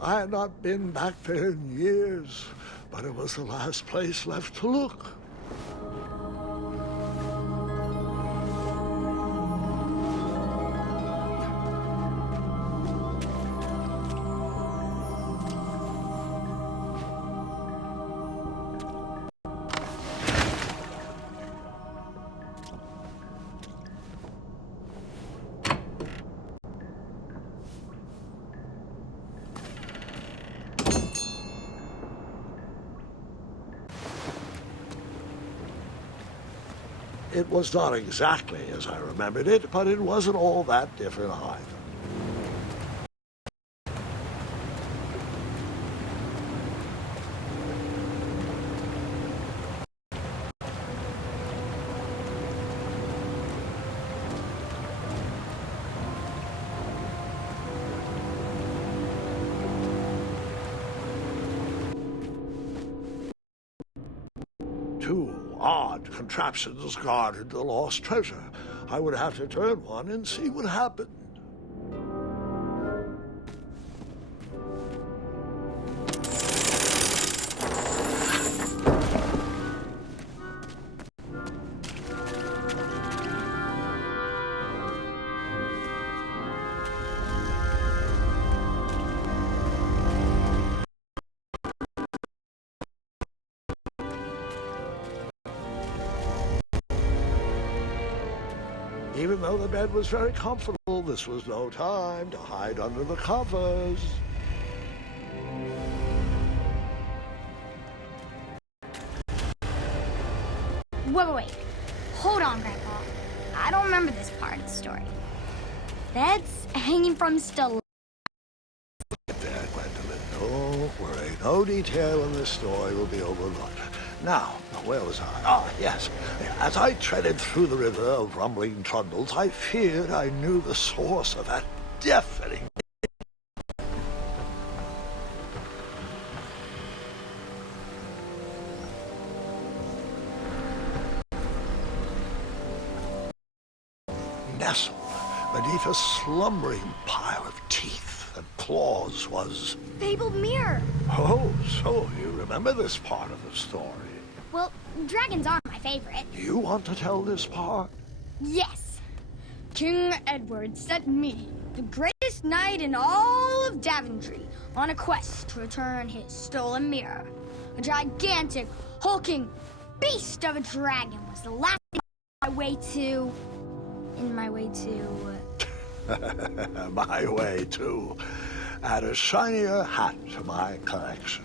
I had not been back there in years, but it was the last place left to look. It was not exactly as I remembered it, but it wasn't all that different either. Two odd contraptions guarded the lost treasure. I would have to turn one and see what happened. Even though the bed was very comfortable, this was no time to hide under the covers. Wait. Hold on, Grandpa. I don't remember this part of the story. Bed's hanging from still. There, Gwendolyn, don't worry. No detail in this story will be overlooked. Now, where was I? Ah, yes. As I treaded through the river of rumbling trundles, I feared I knew the source of that deafening. Nestled beneath a slumbering pile of teeth and claws was... Fabled mirror. Oh, so you remember this part of the story. Well, dragons are my favorite. You want to tell this part? Yes. King Edward sent me, the greatest knight in all of Daventry, on a quest to return his stolen mirror. A gigantic, hulking beast of a dragon was the last thing on my way to... My way, too. Add a shinier hat to my collection.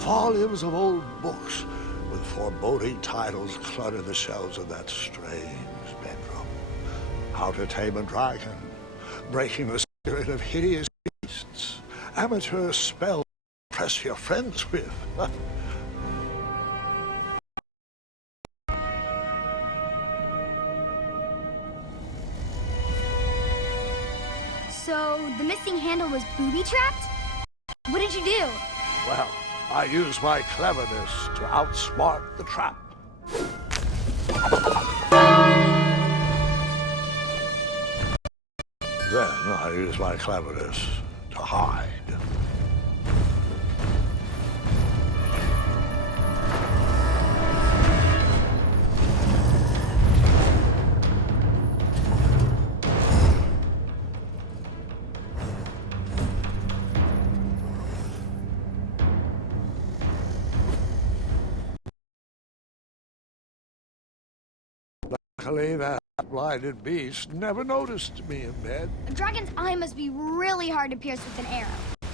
Volumes of old books with foreboding titles clutter the shelves of that strange bedroom. How to Tame a Dragon, Breaking the Spirit of Hideous Beasts, Amateur Spells to Impress Your Friends with. So, the missing handle was booby-trapped? What did you do? Well, I used my cleverness to outsmart the trap. Then I used my cleverness to hide. Luckily, that blinded beast never noticed me in bed. A dragon's eye must be really hard to pierce with an arrow.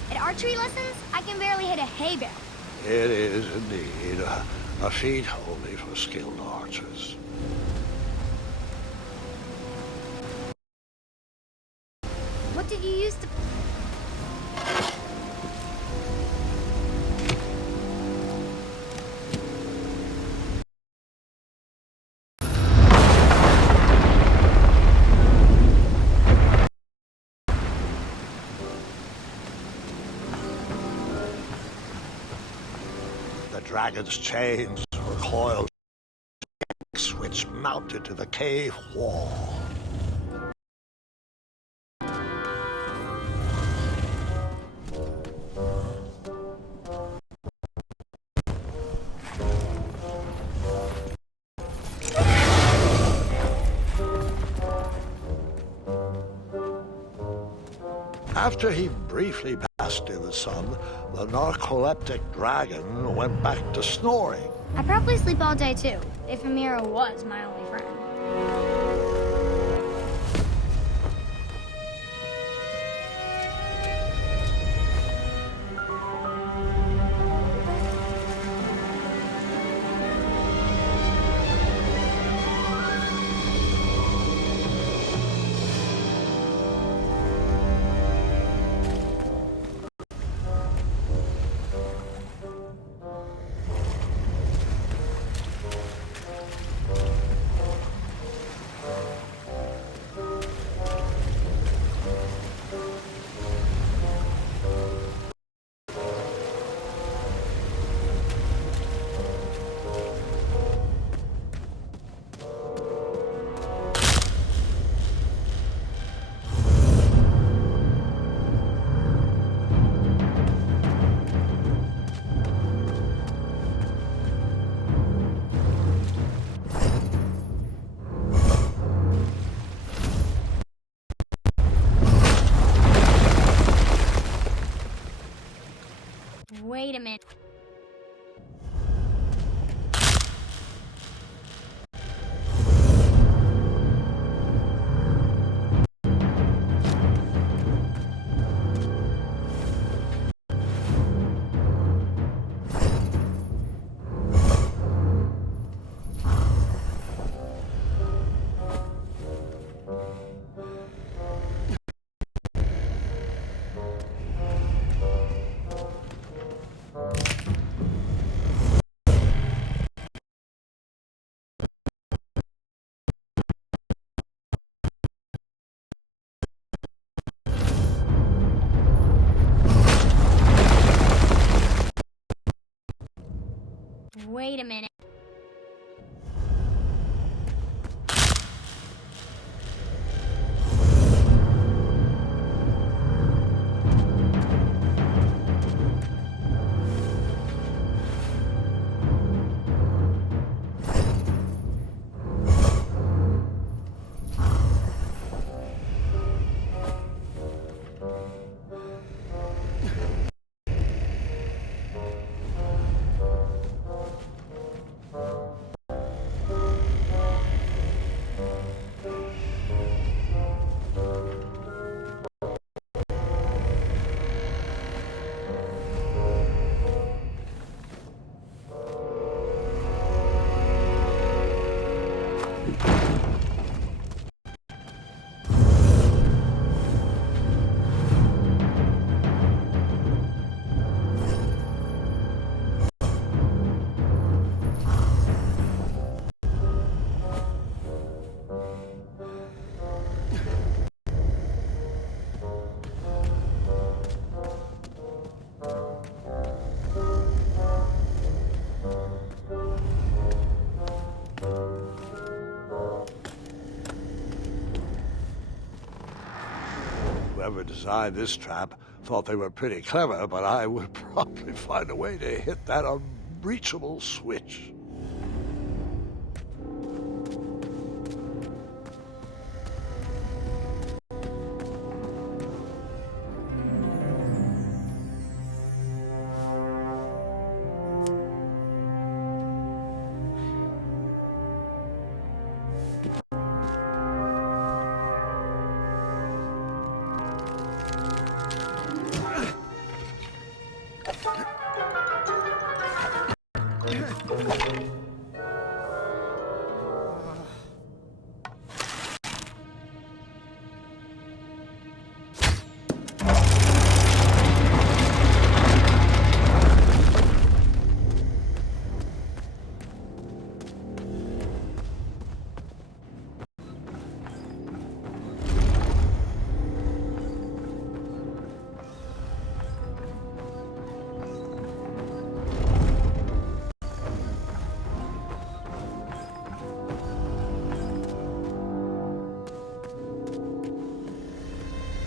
At archery lessons, I can barely hit a hay bale. It is indeed a feat only for skilled archers. What did you use to... dragon's chains were coiled which mounted to the cave wall. After he briefly basked in the sun, the narcoleptic dragon went back to snoring. I'd probably sleep all day too, if Amira was my only friend. Wait a minute. Wait a minute. Whoever designed this trap thought they were pretty clever, but I would probably find a way to hit that unreachable switch.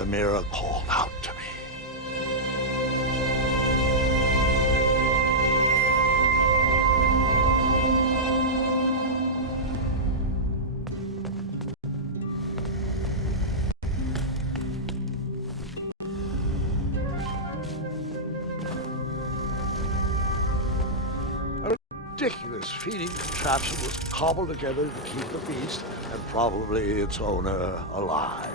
mirror called out to me. A ridiculous feeding contraption was cobbled together to keep the beast and probably its owner alive.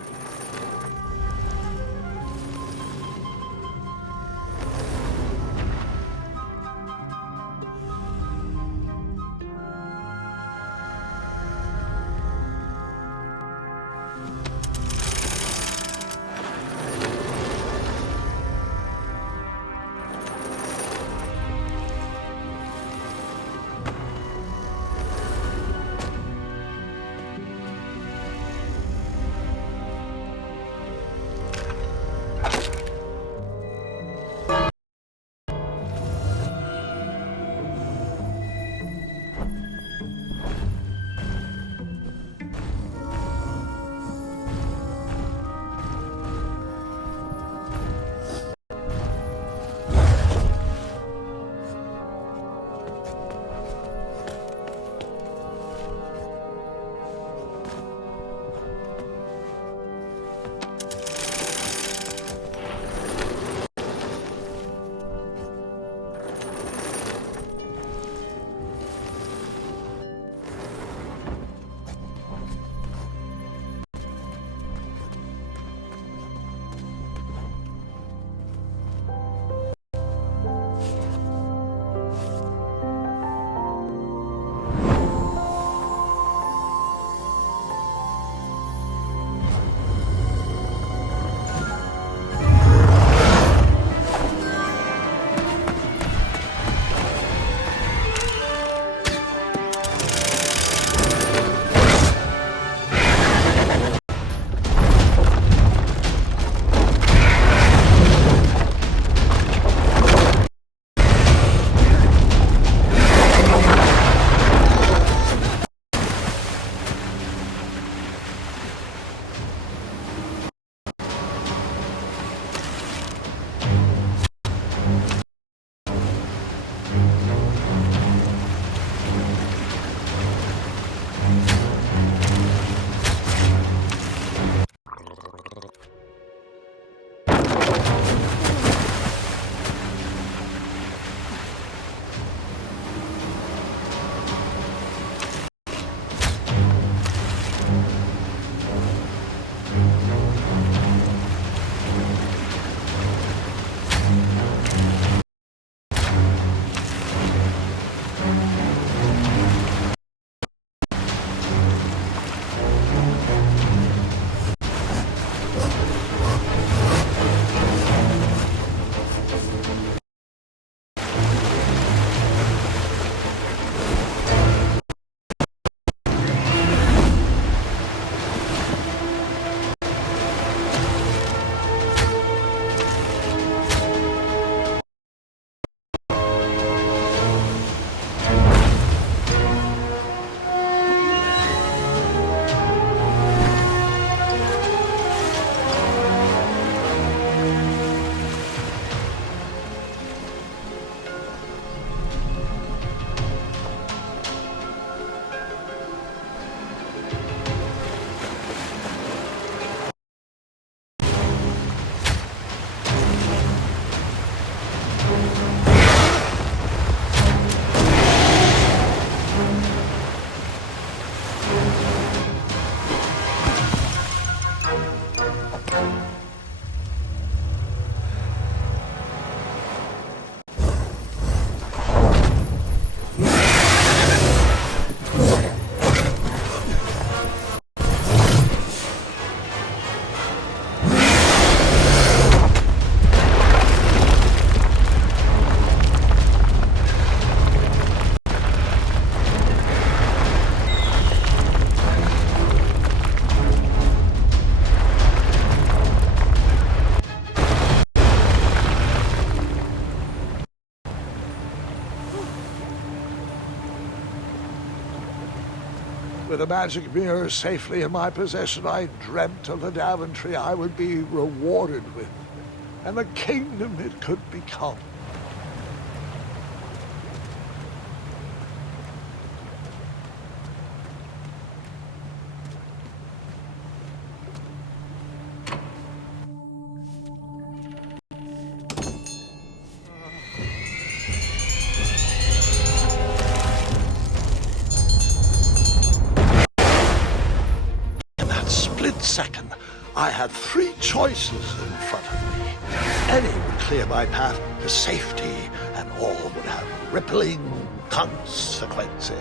With a magic mirror safely in my possession, I dreamt of the Daventry I would be rewarded with, and the kingdom it could become. Second, I had three choices in front of me. Any would clear my path to safety, and all would have rippling consequences.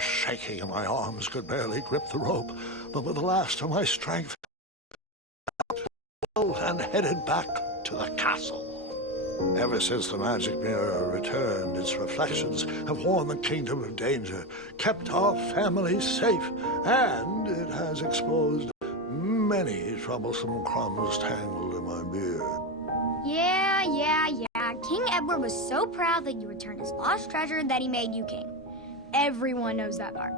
Shaking and my arms could barely grip the rope, but with the last of my strength, and headed back to the castle. Ever since the magic mirror returned, its reflections have warned the kingdom of danger, kept our family safe, and it has exposed many troublesome crumbs tangled in my beard. Yeah. King Edward was so proud that you returned his lost treasure that he made you king. Everyone knows that part.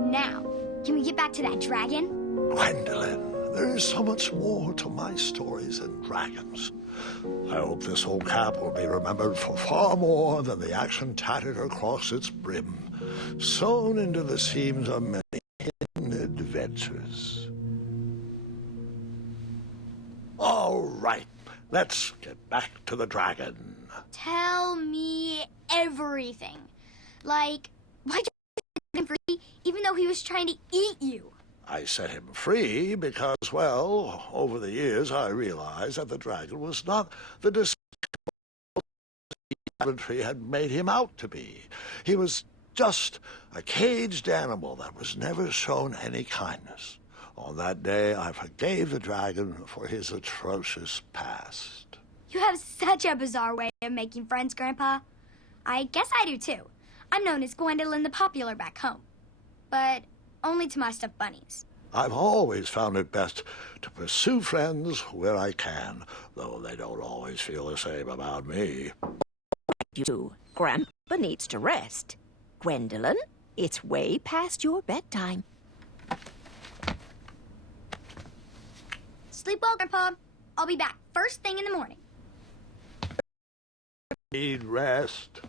Now, can we get back to that dragon? Gwendolyn, there is so much more to my stories than dragons. I hope this old cap will be remembered for far more than the action tattered across its brim, sewn into the seams of many hidden adventures. All right, let's get back to the dragon. Tell me everything. Like, why'd you set him free even though he was trying to eat you? I set him free because, well, over the years I realized that the dragon was not the despicable Daventry had made him out to be. He was just a caged animal that was never shown any kindness. On that day, I forgave the dragon for his atrocious past. You have such a bizarre way of making friends, Grandpa. I guess I do, too. I'm known as Gwendolyn the Popular back home, but only to my stuffed bunnies. I've always found it best to pursue friends where I can, though they don't always feel the same about me. You, Grandpa needs to rest. Gwendolyn, it's way past your bedtime. Sleep well, Grandpa. I'll be back first thing in the morning. Need rest.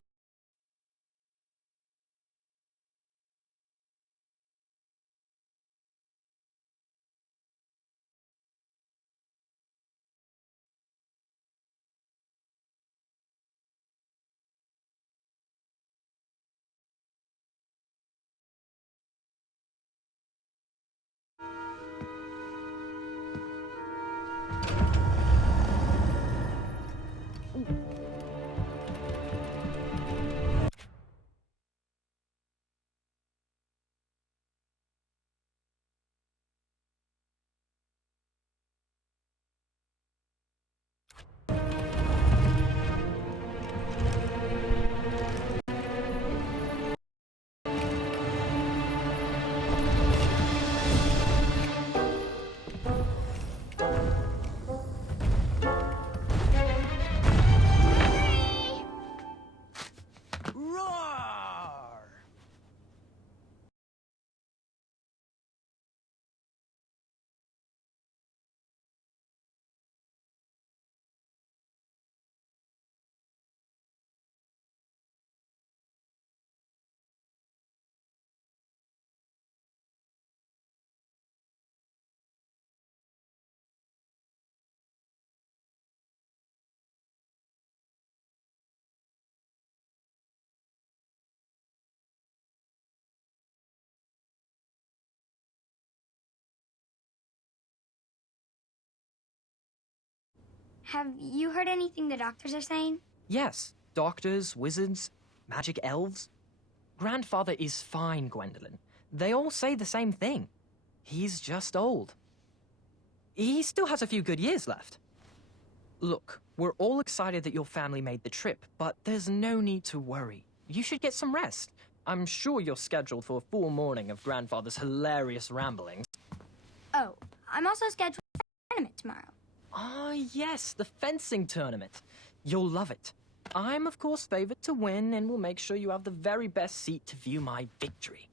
Have you heard anything the doctors are saying? Yes, doctors, wizards, magic elves. Grandfather is fine, Gwendolyn. They all say the same thing. He's just old. He still has a few good years left. Look, we're all excited that your family made the trip, but there's no need to worry. You should get some rest. I'm sure you're scheduled for a full morning of Grandfather's hilarious ramblings. Oh, I'm also scheduled for a tournament tomorrow. Ah, yes, the fencing tournament. You'll love it. I'm, of course, favored to win, and will make sure you have the very best seat to view my victory.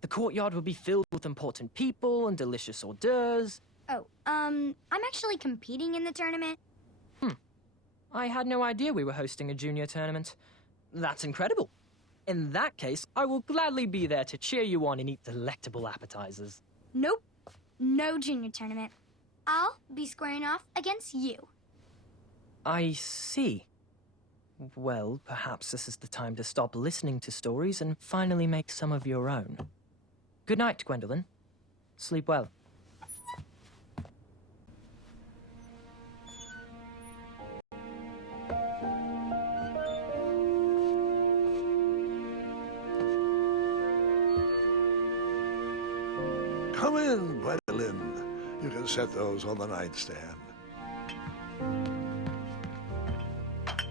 The courtyard will be filled with important people and delicious hors d'oeuvres. Oh, I'm actually competing in the tournament. I had no idea we were hosting a junior tournament. That's incredible. In that case, I will gladly be there to cheer you on and eat delectable appetizers. Nope, no junior tournament. I'll be squaring off against you. I see. Well, perhaps this is the time to stop listening to stories and finally make some of your own. Good night, Gwendolyn. Sleep well. Come in, Gwendolyn. You can set those on the nightstand.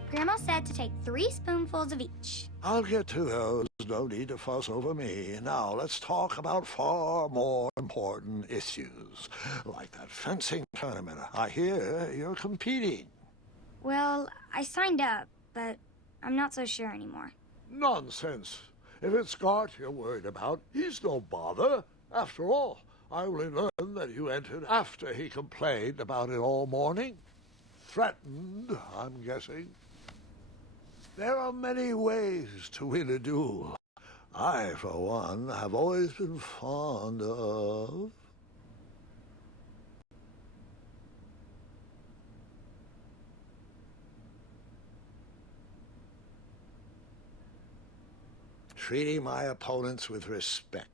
Grandma said to take 3 spoonfuls of each. I'll get to those. No need to fuss over me. Now, let's talk about far more important issues, like that fencing tournament. I hear you're competing. Well, I signed up, but I'm not so sure anymore. Nonsense. If it's Scott you're worried about, he's no bother. After all, I only learned that you entered after he complained about it all morning. Threatened, I'm guessing. There are many ways to win a duel. I, for one, have always been fond of... treating my opponents with respect.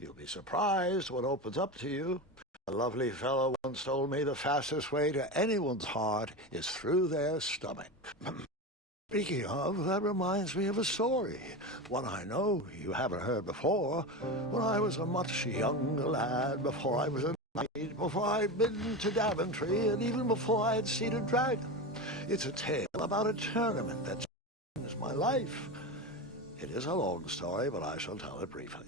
You'll be surprised what opens up to you. A lovely fellow once told me the fastest way to anyone's heart is through their stomach. Speaking of, that reminds me of a story, one I know you haven't heard before. When I was a much younger lad, before I was a knight, before I'd been to Daventry, and even before I had seen a dragon. It's a tale about a tournament that changed my life. It is a long story, but I shall tell it briefly.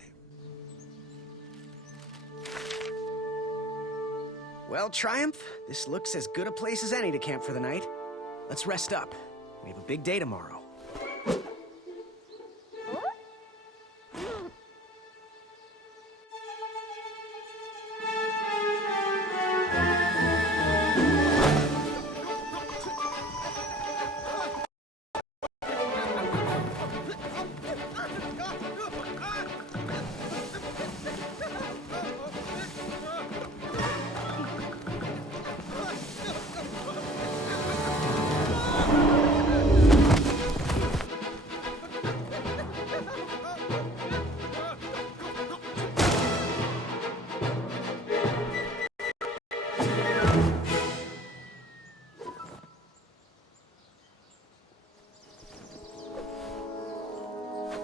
Well, Triumph, this looks as good a place as any to camp for the night. Let's rest up. We have a big day tomorrow.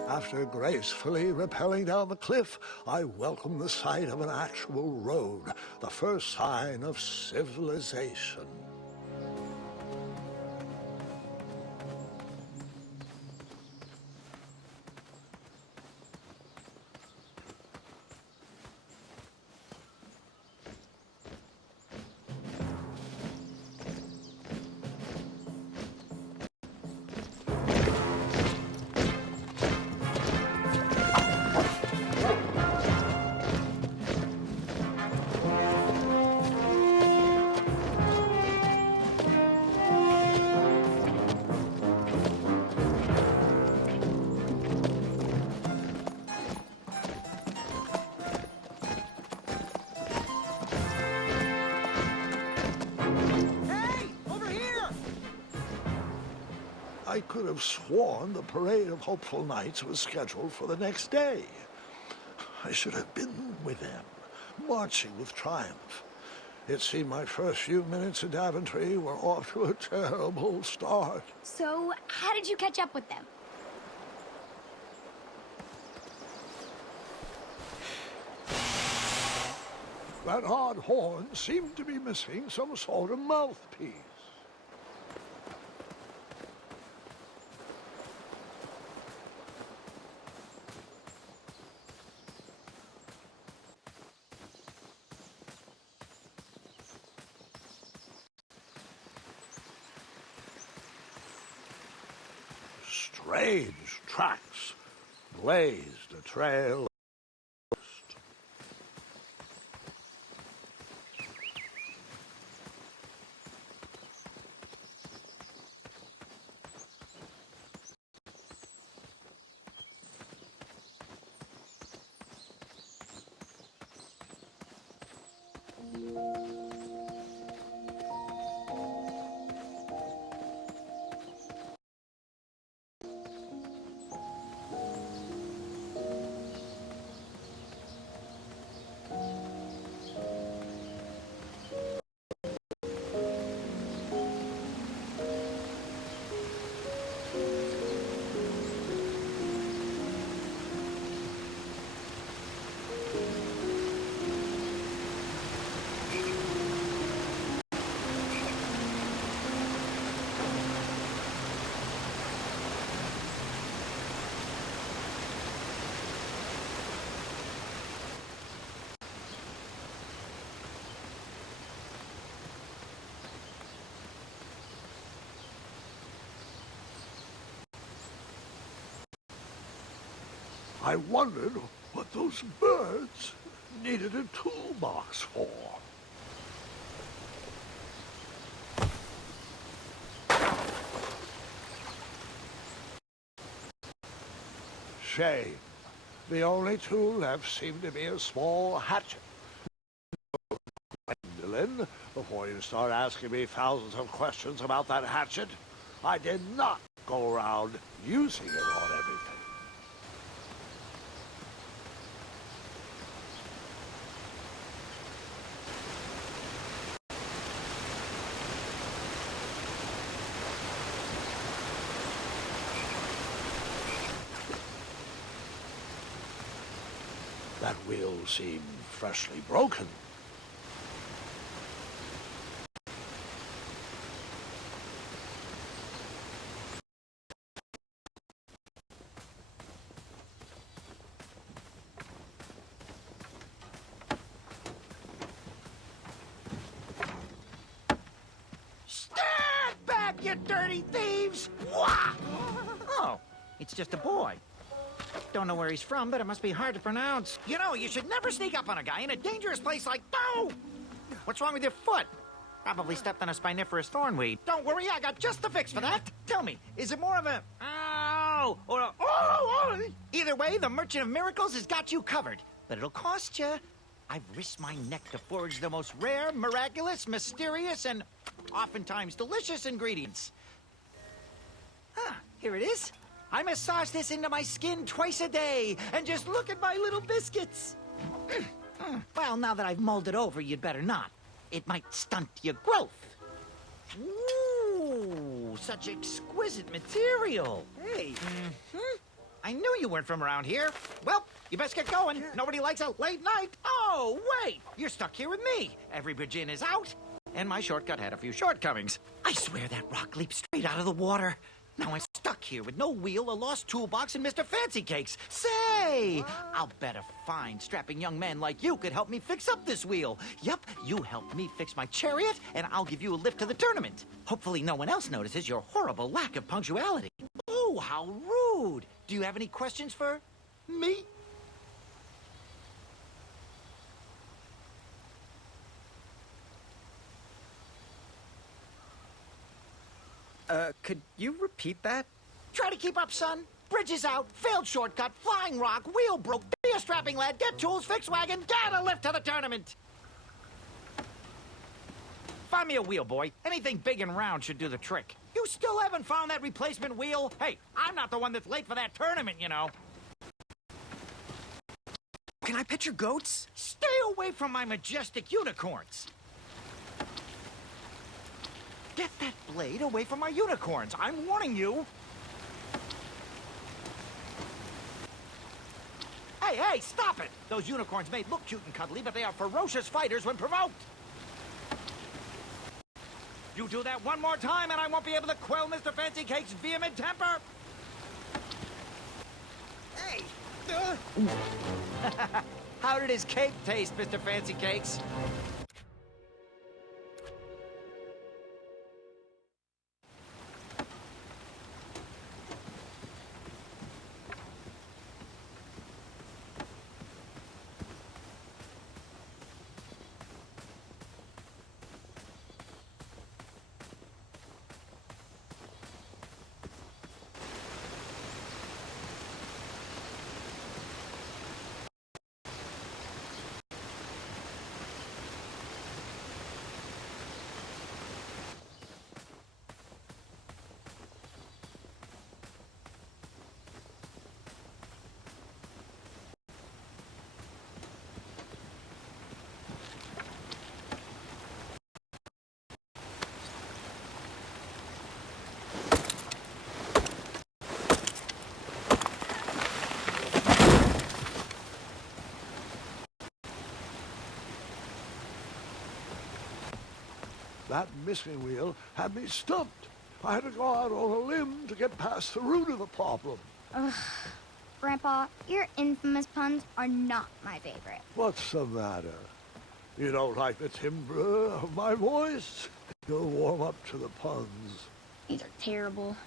After gracefully rappelling down the cliff, I welcomed the sight of an actual road, the first sign of civilization. I could have sworn the parade of hopeful knights was scheduled for the next day. I should have been with them, marching with triumph. It seemed my first few minutes at Daventry were off to a terrible start. So, how did you catch up with them? That odd horn seemed to be missing some sort of mouthpiece. Strange tracks blazed a trail. I wondered what those birds needed a toolbox for. Shame. The only tool left seemed to be a small hatchet. Gwendolyn, before you start asking me thousands of questions about that hatchet, I did not go around using it on everything. That wheel seemed freshly broken. Stand back, you dirty thieves! Wah! Oh, it's just a boy. Don't know where he's from, but it must be hard to pronounce. You know, you should never sneak up on a guy in a dangerous place like... Oh! What's wrong with your foot? Probably stepped on a spiniferous thornweed. Don't worry, I got just the fix for that. Tell me, is it more of a... Ow! Or a... Oh! Either way, the Merchant of Miracles has got you covered. But it'll cost you. I've risked my neck to forge the most rare, miraculous, mysterious, and oftentimes delicious ingredients. Huh, here it is. I massage this into my skin twice a day, and just look at my little biscuits. Well, now that I've mulled it over, you'd better not. It might stunt your growth. Ooh, such exquisite material. Hey. I knew you weren't from around here. Well, you best get going. Nobody likes a late night. Oh, wait, you're stuck here with me. Every bridge in is out, and my shortcut had a few shortcomings. I swear that rock leaped straight out of the water. Now I'm stuck here with no wheel, a lost toolbox, and Mr. Fancy Cakes. Say, I'll bet a fine, strapping young man like you could help me fix up this wheel. Yup, you help me fix my chariot, and I'll give you a lift to the tournament. Hopefully no one else notices your horrible lack of punctuality. Oh, how rude. Do you have any questions for me? Could you repeat that? Try to keep up, son. Bridge is out, failed shortcut, flying rock, wheel broke, be a strapping lad, get tools, fix wagon, get a lift to the tournament. Find me a wheel, boy. Anything big and round should do the trick. You still haven't found that replacement wheel? Hey, I'm not the one that's late for that tournament, you know. Can I pet your goats? Stay away from my majestic unicorns. Get that blade away from my unicorns. I'm warning you. Hey, hey, stop it! Those unicorns may look cute and cuddly, but they are ferocious fighters when provoked. You do that one more time, and I won't be able to quell Mr. Fancy Cake's vehement temper. Hey! How did his cake taste, Mr. Fancy Cakes? That missing wheel had me stumped. I had to go out on a limb to get past the root of the problem. Ugh. Grandpa, your infamous puns are not my favorite. What's the matter? You don't like the timbre of my voice? You'll warm up to the puns. These are terrible.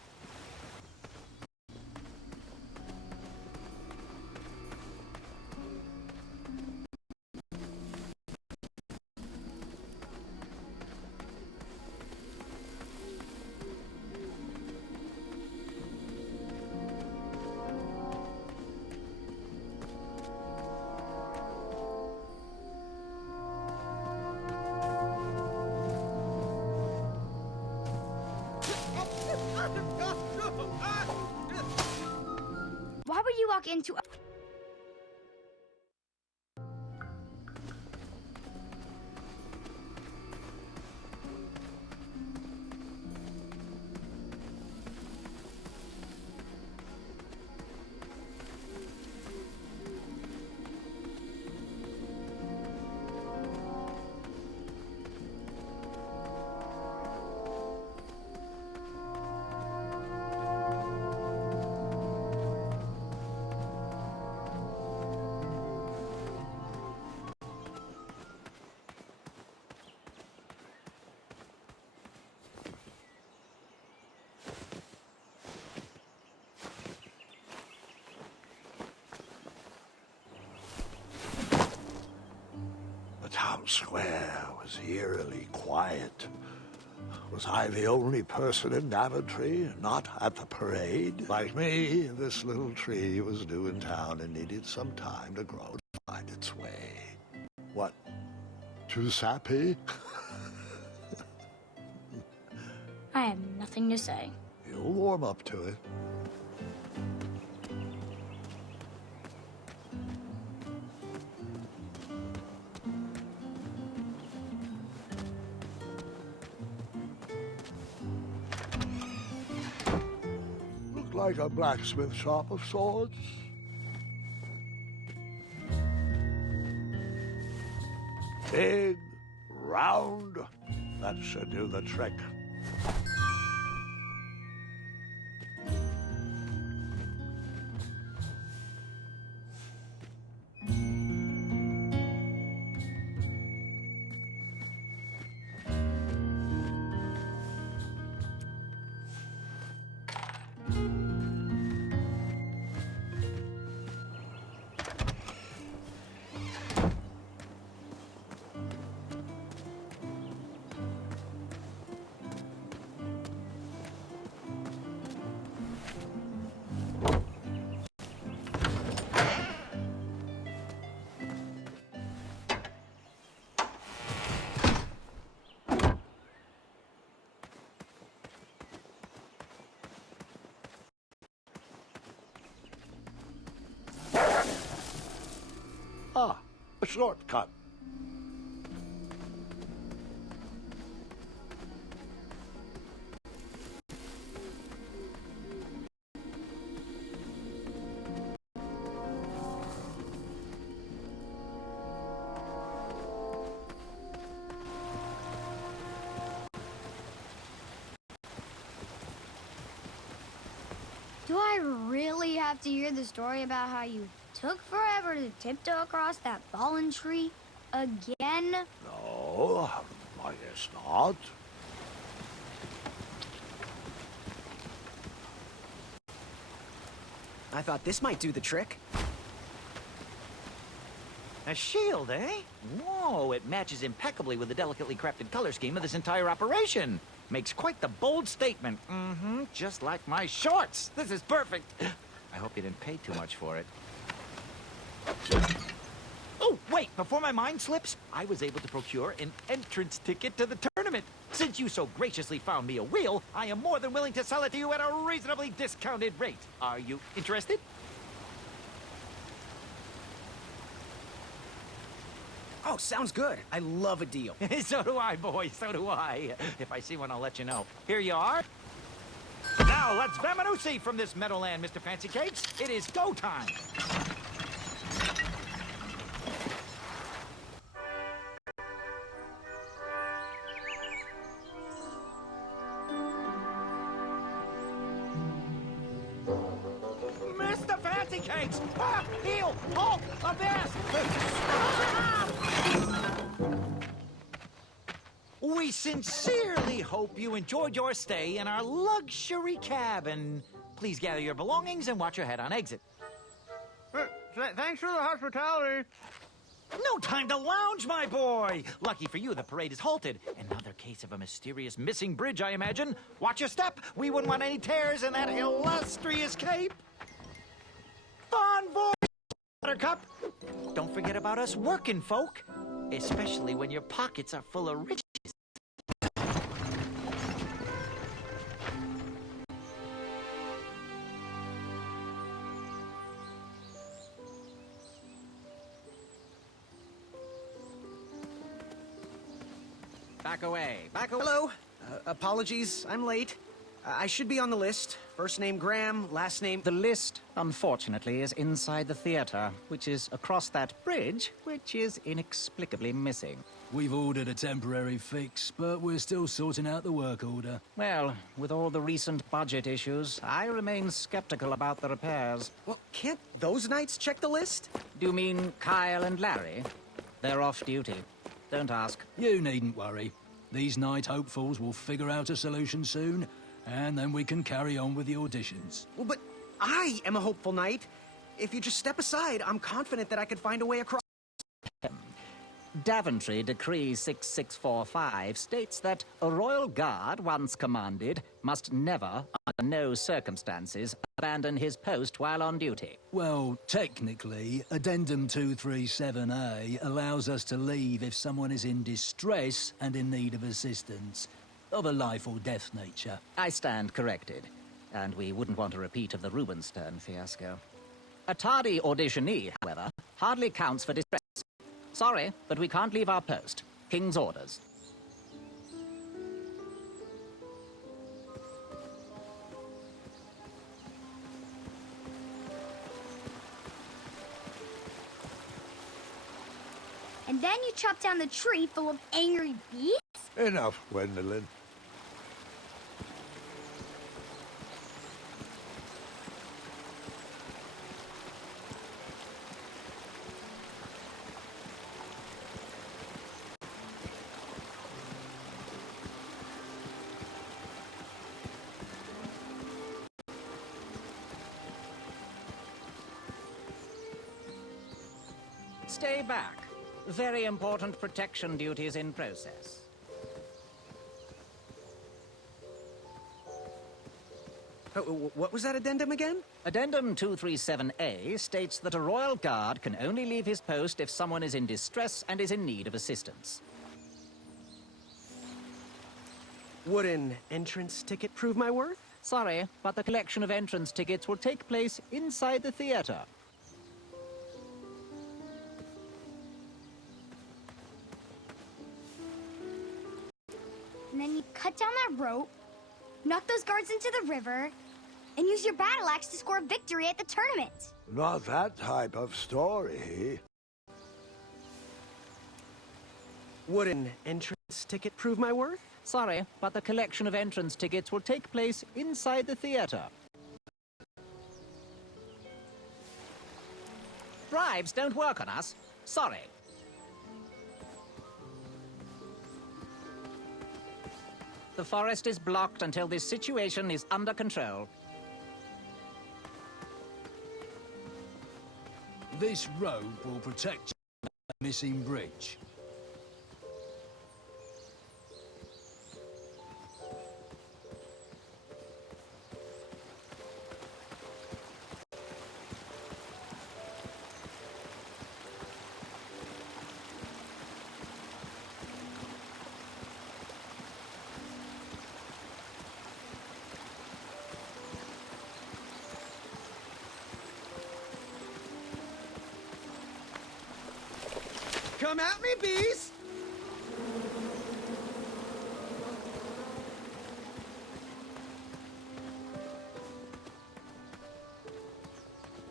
Why would you walk into a... The town square was eerily quiet. Was I the only person in Daventry not at the parade? Like me, this little tree was new in town and needed some time to grow to find its way. What? Too sappy? I have nothing to say. You'll warm up to it. Looked like a blacksmith shop of sorts. Big, round, that should do the trick. Ah, a shortcut. really have to hear the story about how you took forever to tiptoe across that fallen tree again? No, I guess not. I thought this might do the trick. A shield, eh? Whoa, it matches impeccably with the delicately crafted color scheme of this entire operation. Makes quite the bold statement. Mm-hmm, just like my shorts. This is perfect. I hope you didn't pay too much for it. Oh, wait, before my mind slips, I was able to procure an entrance ticket to the tournament. Since you so graciously found me a wheel, I am more than willing to sell it to you at a reasonably discounted rate. Are you interested? Oh, sounds good. I love a deal. So do I, boy, so do I. If I see one, I'll let you know. Here you are. Now, let's Vamanusi from this meadowland, Mr. Fancy Cakes. It is go time. Mr. Fancy Cakes! Ah, heel! Halt! Abyss! We sincerely hope you enjoyed your stay in our luxury cabin. Please gather your belongings and watch your head on exit. Thanks for the hospitality. No time to lounge, my boy! Lucky for you, the parade is halted. Another case of a mysterious missing bridge, I imagine. Watch your step. We wouldn't want any tears in that illustrious cape. Bon voyage, Buttercup. Don't forget about us working folk, especially when your pockets are full of riches. Back away. Back away. Hello. Apologies, I'm late. I should be on the list. First name Graham, last name... The list, unfortunately, is inside the theater, which is across that bridge, which is inexplicably missing. We've ordered a temporary fix, but we're still sorting out the work order. Well, with all the recent budget issues, I remain skeptical about the repairs. Well, can't those knights check the list? Do you mean Kyle and Larry? They're off duty. Don't ask. You needn't worry. These night hopefuls will figure out a solution soon, and then we can carry on with the auditions. Well, but I am a hopeful knight. If you just step aside, I'm confident that I could find a way across. Daventry Decree 6645 states that a royal guard, once commanded, must never, under no circumstances, abandon his post while on duty. Well, technically, Addendum 237A allows us to leave if someone is in distress and in need of assistance, of a life or death nature. I stand corrected, and we wouldn't want a repeat of the Rubenstern fiasco. A tardy auditionee, however, hardly counts for distress. Sorry, but we can't leave our post. King's orders. And then you chop down the tree full of angry bees? Enough, Gwendolyn. Stay back. Very important protection duties in process. What was that addendum again? Addendum 237A states that a royal guard can only leave his post if someone is in distress and is in need of assistance. Would an entrance ticket prove my worth? Sorry, but the collection of entrance tickets will take place inside the theater. And then you cut down that rope, knock those guards into the river, and use your battle axe to score a victory at the tournament. Not that type of story. Would an entrance ticket prove my worth? Sorry, but the collection of entrance tickets will take place inside the theater. bribes don't work on us. Sorry. The forest is blocked until this situation is under control. This road will protect the missing bridge. Come at me, bees!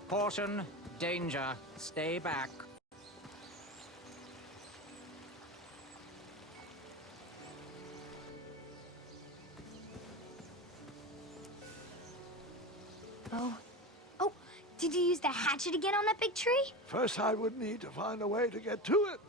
Caution, danger, stay back. Oh, did you use the hatchet again on that big tree? First, I would need to find a way to get to it.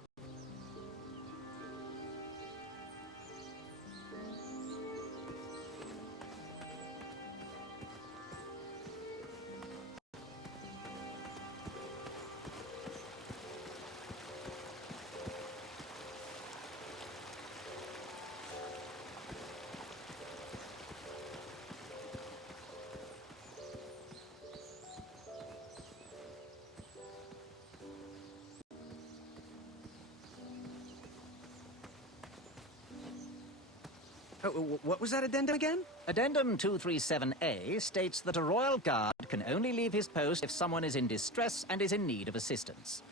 What was that addendum again? Addendum 237A states that a royal guard can only leave his post if someone is in distress and is in need of assistance.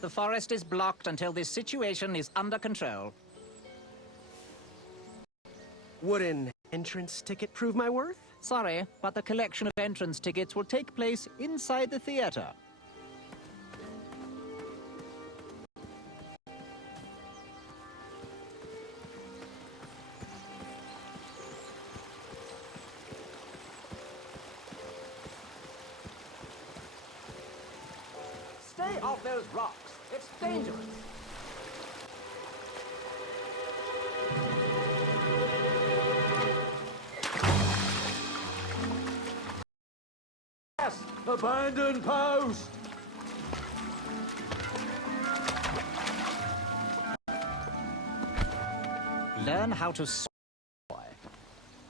The forest is blocked until this situation is under control. Would an entrance ticket prove my worth? Sorry, but the collection of entrance tickets will take place inside the theater. Stay off those rocks. It's dangerous. Yes, abandoned post. Learn how to swim.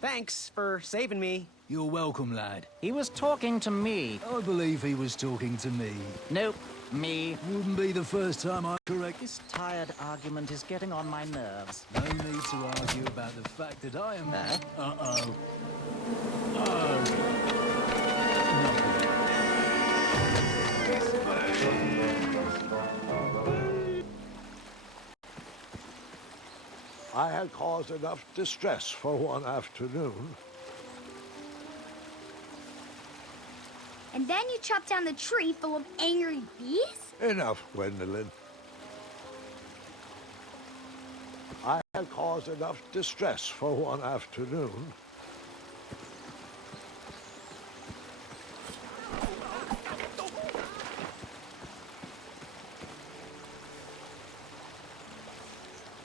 Thanks for saving me. You're welcome, lad. He was talking to me. I believe he was talking to me. Nope, me. Wouldn't be the first time I correct. This tired argument is getting on my nerves. No need to argue about the fact that I am... Huh? Uh-oh. Oh. I had caused enough distress for one afternoon. And then you chop down the tree full of angry bees? Enough, Gwendolyn. I had caused enough distress for one afternoon.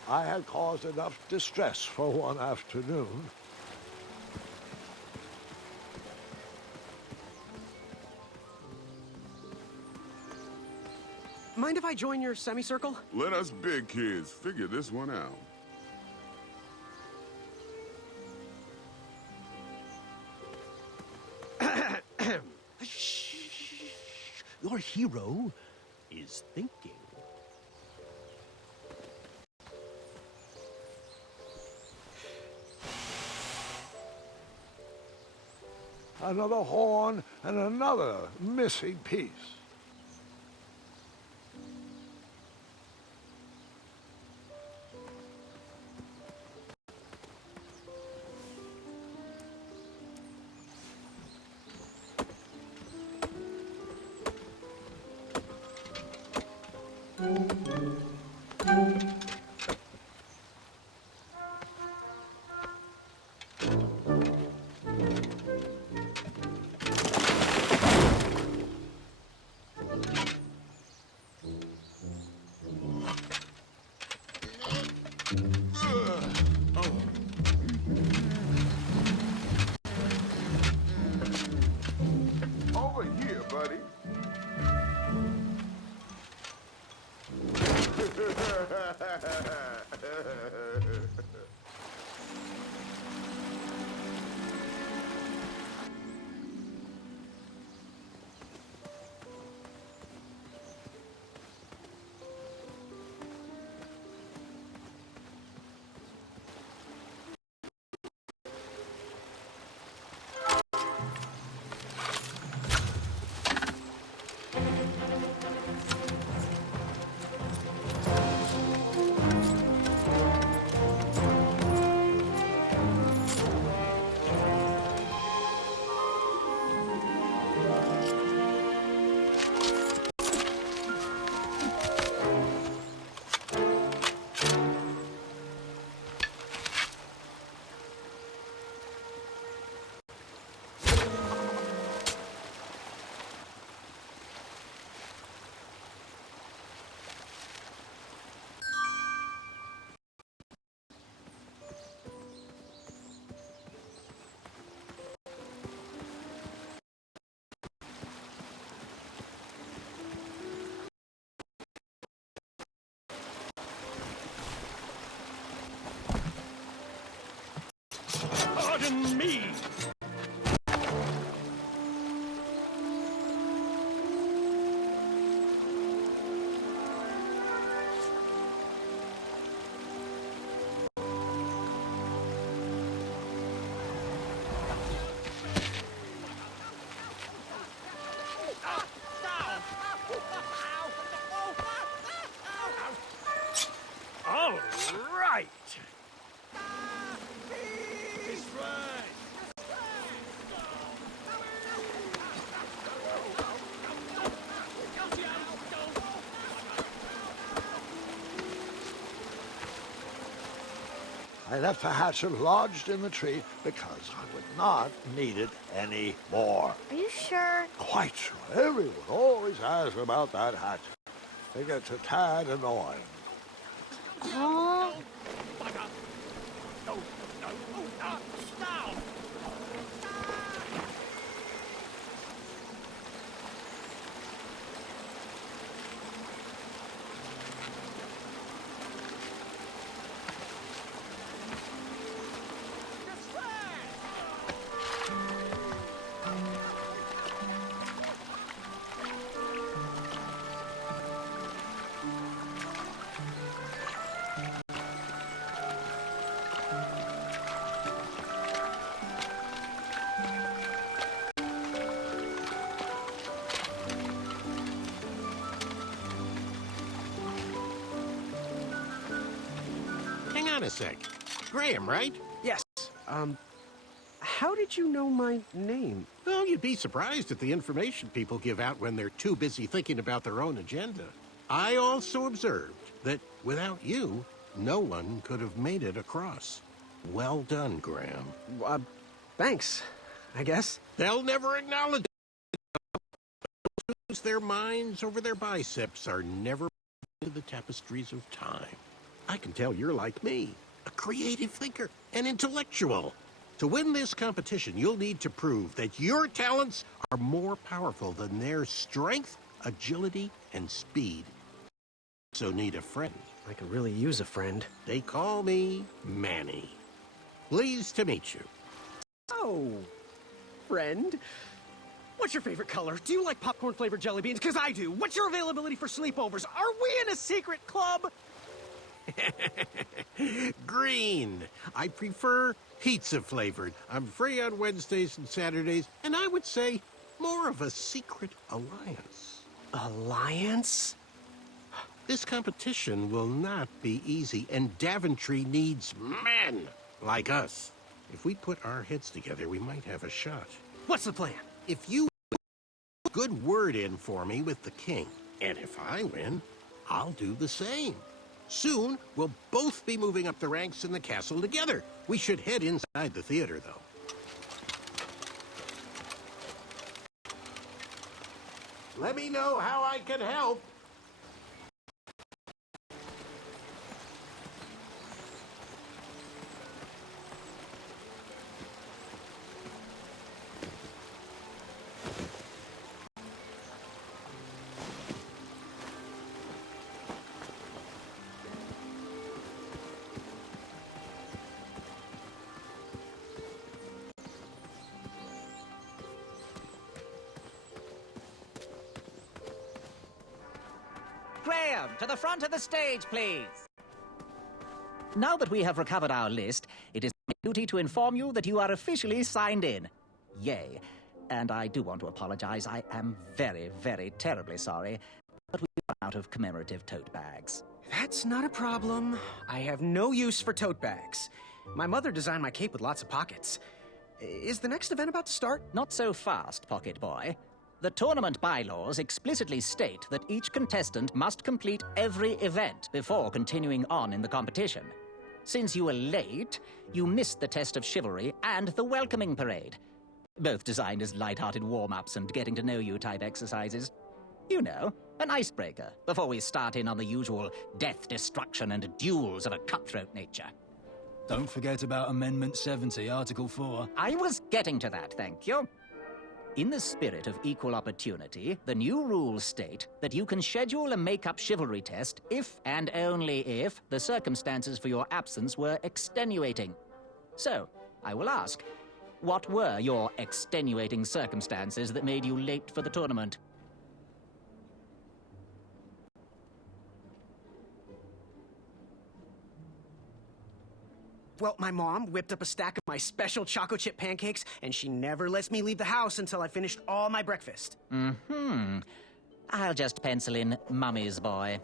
I had caused enough distress for one afternoon. Mind if I join your semicircle? Let us big kids figure this one out. Your hero is thinking. Another horn and another missing piece. Over here, buddy. Pardon me! All right! I left the hatchet lodged in the tree because I would not need it anymore. Are you sure? Quite sure. Everyone always asks about that hatchet. It gets a tad annoying. Oh. Hang on a sec. Graham, right? Yes. How did you know my name? Well, you'd be surprised at the information people give out when they're too busy thinking about their own agenda. I also observed that without you, no one could have made it across. Well done, Graham. Thanks, I guess. They'll never acknowledge it. Those their minds over their biceps are never to the tapestries of time. I can tell you're like me, a creative thinker, an intellectual. To win this competition, you'll need to prove that your talents are more powerful than their strength, agility, and speed. So need a friend. I could really use a friend. They call me Manny. Pleased to meet you. Oh, friend. What's your favorite color? Do you like popcorn-flavored jelly beans? Because I do. What's your availability for sleepovers? Are we in a secret club? Green. I prefer pizza-flavored. I'm free on Wednesdays and Saturdays, and I would say more of a secret alliance. Alliance? This competition will not be easy, and Daventry needs men like us. If we put our heads together, we might have a shot. What's the plan? If you put a good word in for me with the king, and if I win, I'll do the same. Soon, we'll both be moving up the ranks in the castle together. We should head inside the theater, though. Let me know how I can help. Graham, to the front of the stage, please. Now that we have recovered our list, it is my duty to inform you that you are officially signed in. Yay. And I do want to apologize. I am very, very terribly sorry, but we run out of commemorative tote bags. That's not a problem. I have no use for tote bags. My mother designed my cape with lots of pockets. Is the next event about to start? Not so fast, Pocket Boy. The tournament bylaws explicitly state that each contestant must complete every event before continuing on in the competition. Since you were late, you missed the test of chivalry and the welcoming parade. Both designed as light-hearted warm-ups and getting-to-know-you type exercises. You know, an icebreaker before we start in on the usual death, destruction, and duels of a cutthroat nature. Don't forget about Amendment 70, Article 4. I was getting to that, thank you. In the spirit of equal opportunity, the new rules state that you can schedule a make-up chivalry test if and only if the circumstances for your absence were extenuating. So, I will ask, what were your extenuating circumstances that made you late for the tournament? Well, my mom whipped up a stack of my special chocolate chip pancakes, and she never lets me leave the house until I finished all my breakfast. I'll just pencil in Mummy's boy.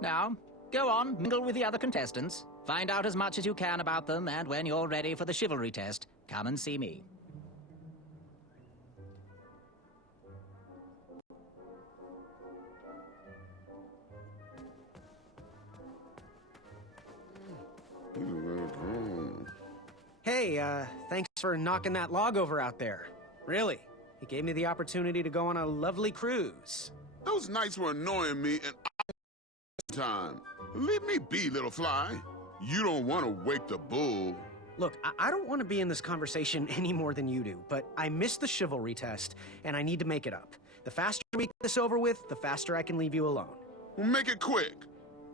Now, go on, mingle with the other contestants. Find out as much as you can about them, and when you're ready for the chivalry test, come and see me. Hey, thanks for knocking that log over out there. Really, it gave me the opportunity to go on a lovely cruise. Those nights were annoying me, and time. Leave me be, little fly. You don't want to wake the bull. Look, I don't want to be in this conversation any more than you do, but I missed the chivalry test, and I need to make it up. The faster we get this over with, the faster I can leave you alone. Well, make it quick.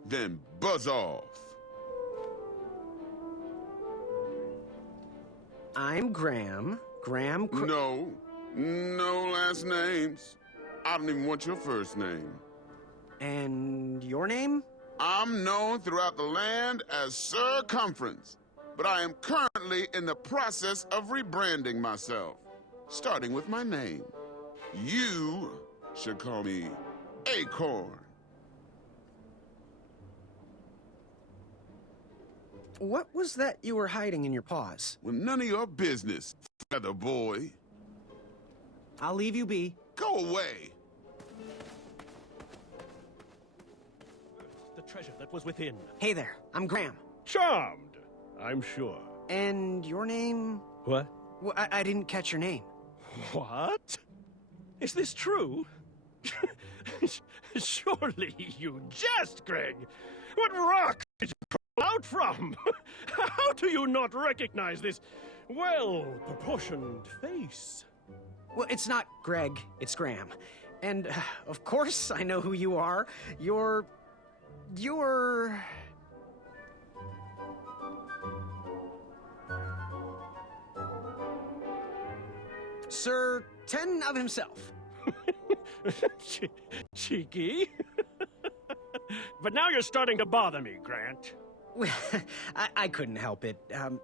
Then buzz off. I'm Graham. No last names. I don't even want your first name. And your name? I'm known throughout the land as Circumference, but I am currently in the process of rebranding myself, starting with my name. You should call me Acorn. What was that you were hiding in your paws? Well, none of your business, feather boy. I'll leave you be. Go away. The treasure that was within. Hey there, I'm Graham. Charmed, I'm sure. And your name? What? Well, I didn't catch your name. What? Is this true? Surely you jest, Greg. What rock did you crawl out from? How do you not recognize this well-proportioned face? Well, it's not Greg, it's Graham. And, of course, I know who you are. You're... Sir Ten of himself. Cheeky. But now you're starting to bother me, Grant. Well, I couldn't help it.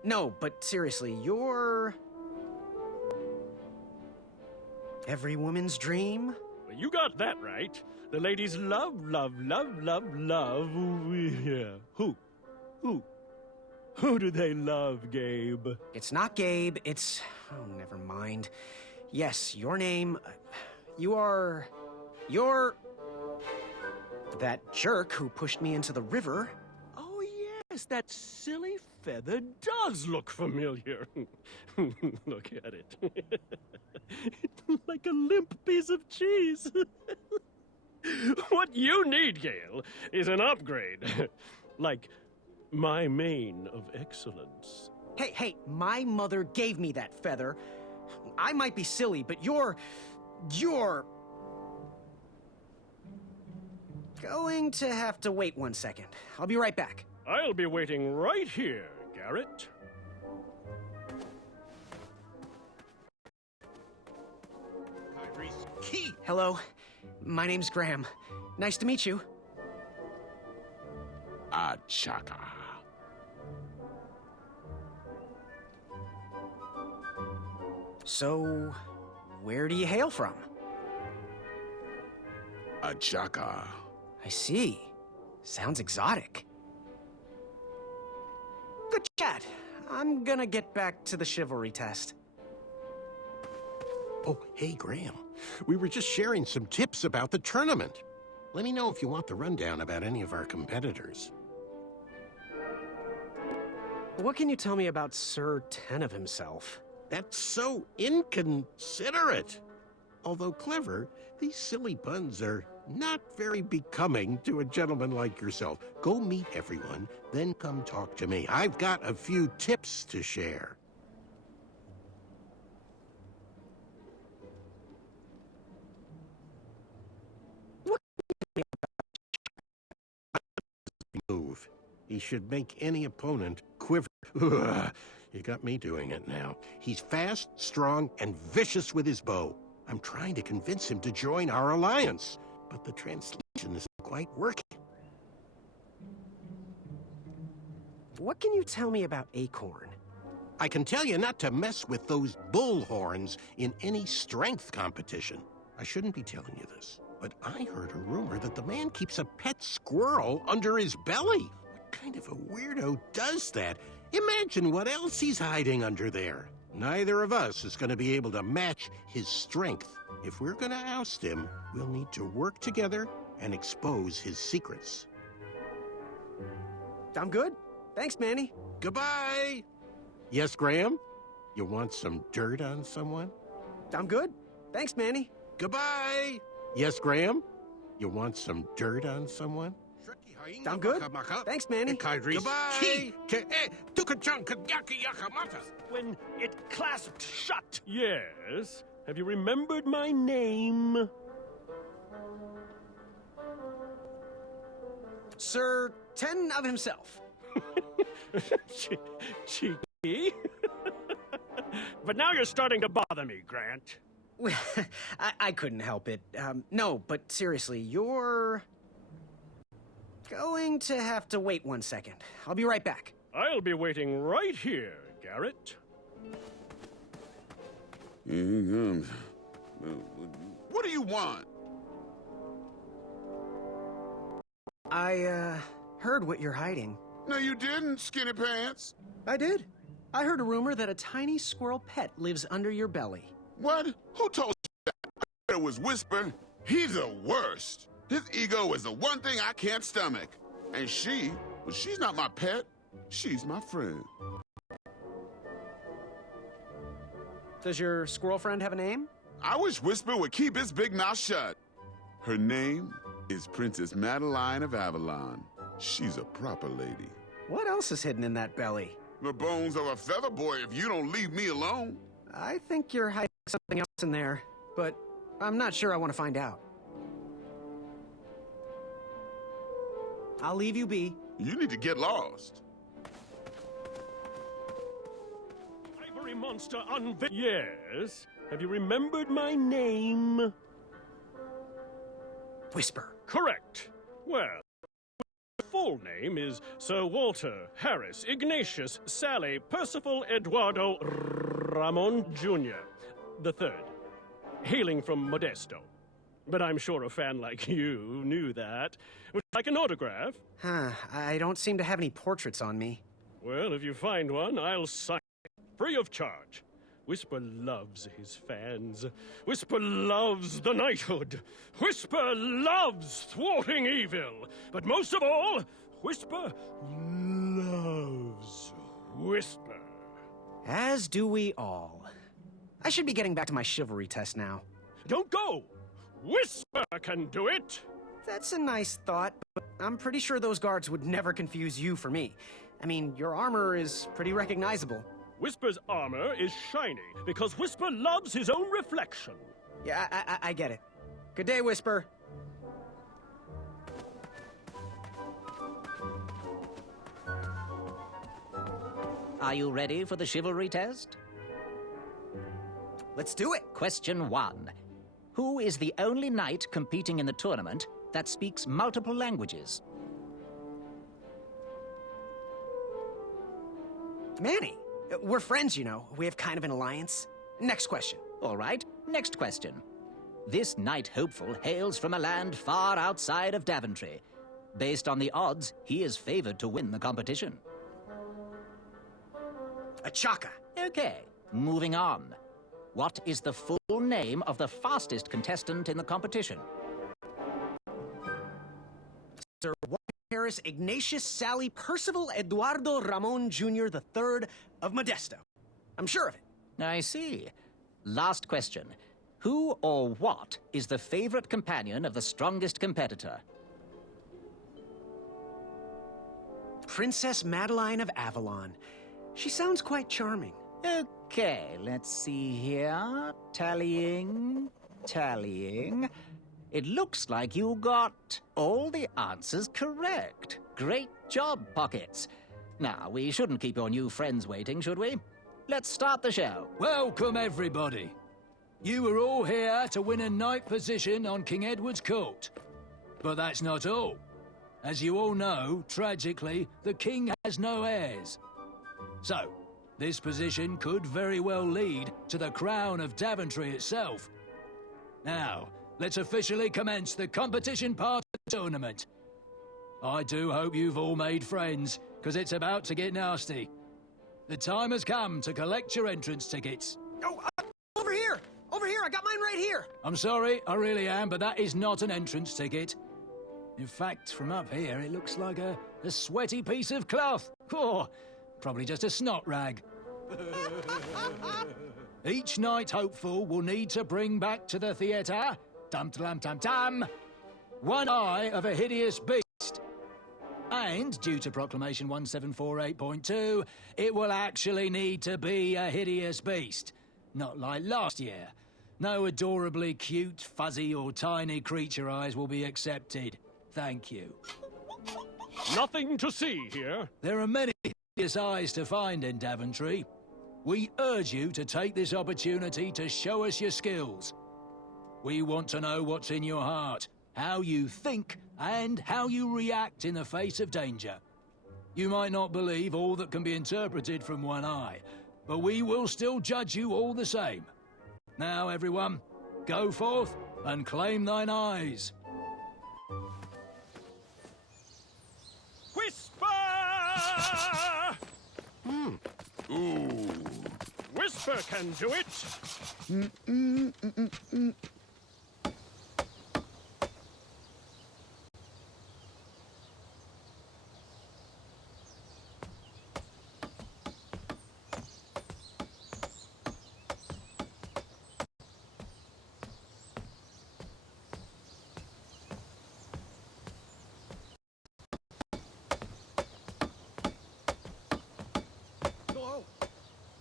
No, but seriously, you're... every woman's dream? Well, you got that right. The ladies love. Yeah. Who? Who do they love, Gabe? It's not Gabe, it's... oh, never mind. Yes, your name... you're... That jerk who pushed me into the river. Oh, yes, that silly feather does look familiar. Look at it. It's like a limp piece of cheese. What you need, Gale, is an upgrade. Like my mane of excellence. Hey, my mother gave me that feather. I might be silly, but you're going to have to wait 1 second. I'll be right back. I'll be waiting right here, Garrett. Hello, my name's Graham. Nice to meet you. Achaka. So, where do you hail from? Achaka. I see. Sounds exotic. Good chat. I'm gonna get back to the chivalry test. Oh, hey, Graham. We were just sharing some tips about the tournament. Let me know if you want the rundown about any of our competitors. What can you tell me about Sir Ten of himself? That's so inconsiderate. Although clever, these silly puns are not very becoming to a gentleman like yourself. Go meet everyone, then come talk to me. I've got a few tips to share. Move. He should make any opponent quiver. Ugh, you got me doing it now. He's fast, strong, and vicious with his bow. I'm trying to convince him to join our alliance, but the translation isn't quite working. What can you tell me about Acorn? I can tell you not to mess with those bullhorns in any strength competition. I shouldn't be telling you this, but I heard a rumor that the man keeps a pet squirrel under his belly. What kind of a weirdo does that? Imagine what else he's hiding under there. Neither of us is going to be able to match his strength. If we're going to oust him, we'll need to work together and expose his secrets. I'm good. Thanks, Manny. Goodbye! Yes, Graham? You want some dirt on someone? I'm good. Thanks, Manny. Goodbye! Yes, Graham? You want some dirt on someone? I'm good. Thanks, Manny. Goodbye! When it clasped shut. Yes. Have you remembered my name? Sir Ten of himself. Cheeky. But now you're starting to bother me, Grant. I couldn't help it. No, but seriously, you're going to have to wait 1 second. I'll be right back. I'll be waiting right here, Garrett. What do you want? I heard what you're hiding. No, you didn't, Skinny Pants. I did. I heard a rumor that a tiny squirrel pet lives under your belly. What? Who told you that? I heard it was Whisper. He's the worst. His ego is the one thing I can't stomach. And she's not my pet. She's my friend. Does your squirrel friend have a name? I wish Whisper would keep his big mouth shut. Her name is Princess Madeline of Avalon. She's a proper lady. What else is hidden in that belly? The bones of a feather boy if you don't leave me alone. I think you're hiding something else in there, but I'm not sure I want to find out. I'll leave you be. You need to get lost. Ivory monster Yes. Have you remembered my name? Whisper. Correct. Well, full name is Sir Walter Harris Ignatius Sally Percival Eduardo Ramon Jr. the Third, hailing from Modesto. But I'm sure a fan like you knew that. Would you like an autograph? I don't seem to have any portraits on me. Well, if you find one, I'll sign it free of charge. Whisper loves his fans. Whisper loves the knighthood. Whisper loves thwarting evil. But most of all, Whisper loves Whisper. As do we all. I should be getting back to my chivalry test now. Don't go! Whisper can do it! That's a nice thought, but I'm pretty sure those guards would never confuse you for me. I mean, your armor is pretty recognizable. Whisper's armor is shiny because Whisper loves his own reflection. Yeah, I get it. Good day, Whisper. Are you ready for the chivalry test? Let's do it. Question 1. Who is the only knight competing in the tournament that speaks multiple languages? Manny. We're friends, you know. We have kind of an alliance. Next question. All right, next question. This knight hopeful hails from a land far outside of Daventry. Based on the odds, he is favored to win the competition. A Chaka. Okay, moving on. What is the full name of the fastest contestant in the competition? Sir Harris Ignatius Sally Percival Eduardo Ramon Jr. III of Modesto. I'm sure of it. I see. Last question. Who or what is the favorite companion of the strongest competitor? Princess Madeline of Avalon. She sounds quite charming. Okay, let's see here. Tallying. It looks like you got all the answers correct. Great job, Pockets. Now, we shouldn't keep your new friends waiting, should we? Let's start the show. Welcome, everybody. You are all here to win a knight position on King Edward's court. But that's not all. As you all know, tragically, the king has no heirs. So, this position could very well lead to the crown of Daventry itself. Now, let's officially commence the competition part of the tournament. I do hope you've all made friends, because it's about to get nasty. The time has come to collect your entrance tickets. Oh, over here! Over here! I got mine right here! I'm sorry, I really am, but that is not an entrance ticket. In fact, from up here, it looks like a sweaty piece of cloth. Oh, probably just a snot rag. Each knight hopeful will need to bring back to the theatre, dum-dum-dum-dum, one eye of a hideous beast. And, due to Proclamation 1748.2, it will actually need to be a hideous beast. Not like last year. No adorably cute, fuzzy or tiny creature eyes will be accepted. Thank you. Nothing to see here. There are many hideous eyes to find in Daventry. We urge you to take this opportunity to show us your skills. We want to know what's in your heart, how you think, and how you react in the face of danger. You might not believe all that can be interpreted from one eye, but we will still judge you all the same. Now, everyone, go forth and claim thine eyes. Whisper! Ooh. Whisper can do it.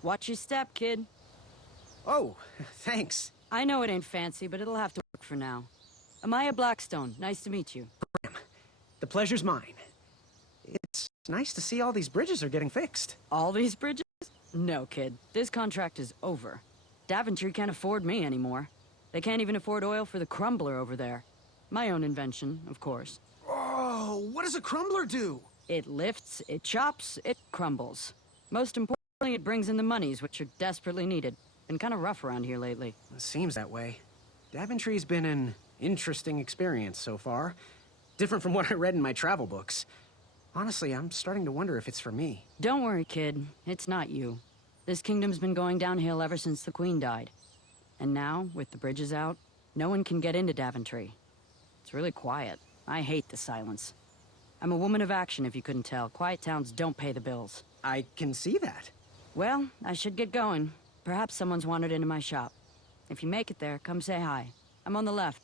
Watch your step, kid. Oh, thanks. I know it ain't fancy, but it'll have to work for now. Amaya Blackstone, nice to meet you. The pleasure's mine. It's nice to see all these bridges are getting fixed. All these bridges? No, kid. This contract is over. Daventry can't afford me anymore. They can't even afford oil for the crumbler over there. My own invention, of course. Oh, what does a crumbler do? It lifts, it chops, it crumbles. Most importantly, it brings in the monies, which are desperately needed. Been kind of rough around here lately. It seems that way. Daventry's been an interesting experience so far. Different from what I read in my travel books. Honestly, I'm starting to wonder if it's for me. Don't worry, kid. It's not you. This kingdom's been going downhill ever since the Queen died. And now, with the bridges out, no one can get into Daventry. It's really quiet. I hate the silence. I'm a woman of action, if you couldn't tell. Quiet towns don't pay the bills. I can see that. Well, I should get going. Perhaps someone's wandered into my shop. If you make it there, come say hi. I'm on the left.